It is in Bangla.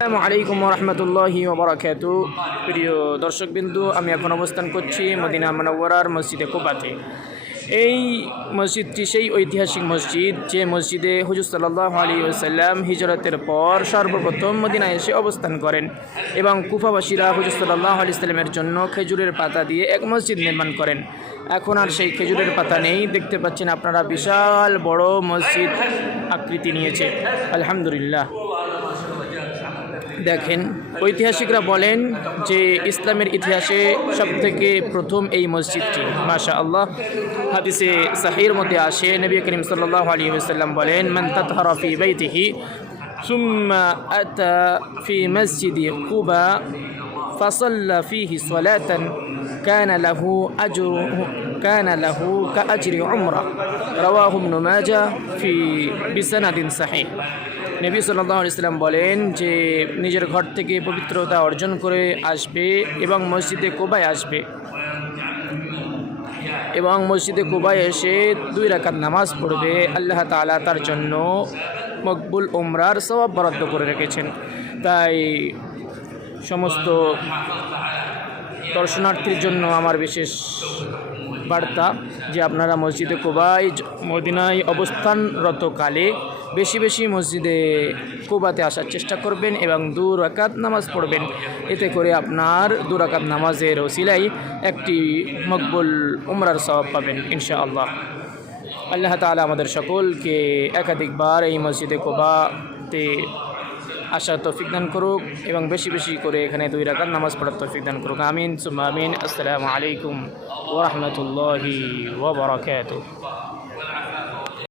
আসসালামু আলাইকুম রহমতুল্লাহি ওবরাকাতু। প্রিয় দর্শকবিন্দু, আমি এখন অবস্থান করছি মদিনা মুনাওয়ারার মসজিদে কুবাতে। এই মসজিদটি সেই ঐতিহাসিক মসজিদ যে মসজিদে হুজুর সাল্লাল্লাহু আলাইহি ওয়াসাল্লাম হিজরতের পর সর্বপ্রথম মদিনায় এসে অবস্থান করেন এবং কুফাবাসীরা হুজুর সাল্লাল্লাহু আলাইহি ওয়াসাল্লামের জন্য খেজুরের পাতা দিয়ে এক মসজিদ নির্মাণ করেন। এখন আর সেই খেজুরের পাতা নেই, দেখতে পাচ্ছেন আপনারা বিশাল বড় মসজিদ আকৃতি নিয়েছে। আলহামদুলিল্লাহ। দেখেন, ঐতিহাসিকরা বলেন যে ইসলামের ইতিহাসে সবথেকে প্রথম এই মসজিদটি। মাশাআল্লাহ, হাদিসে সাহিহর মধ্যে আসে, নবী করিম সাল্লাল্লাহু আলাইহি ওয়াসাল্লাম বলেন, মান তাতহারা ফি বাইতিহি সুম্মা আতা ফি মসজিদি কুবা ফাসাল্লা ফিহি সালাতান কানা লাহু কাআজরি উমরা, রাওয়াহু ইবনে মাজাহ ফি বিসানাদিন সাহিহ। নবী সাল্লাল্লাহু আলাইহি ওয়াসাল্লাম বলেন যে নিজের ঘর থেকে পবিত্রতা অর্জন করে আসবে এবং মসজিদে কুবায় আসবে এবং মসজিদে কুবায় এসে 2 রাকাত নামাজ পড়বে, আল্লাহ তাআলা তার জন্য মকবুল উমরার সওয়াব বরাদ্দ করে রেখেছেন। তাই সমস্ত দর্শনার্থীর জন্য আমার বিশেষ বার্তা যে আপনারা মসজিদে কুবায় মদিনায় অবস্থানরত কালে বেশি বেশি মসজিদে কুবাতে আসার চেষ্টা করবেন এবং 2 রাকাত নামাজ পড়বেন। এতে করে আপনার 2 রাকাত নামাজের ওসিলায় একটি মকবুল উমরার সওয়াব পাবেন ইনশাআল্লাহ। আল্লাহ তাআলা আমাদের সকলকে একাধিকবার এই মসজিদে কুবাতে আসার তৌফিক দান করুক এবং বেশি বেশি করে এখানে 2 রাকাত নামাজ পড়ার তৌফিক দান করুক। আমিন সুম্মা আমিন। আসসালামু আলাইকুম ওয়া রাহমাতুল্লাহি ওয়া বারাকাতুহু।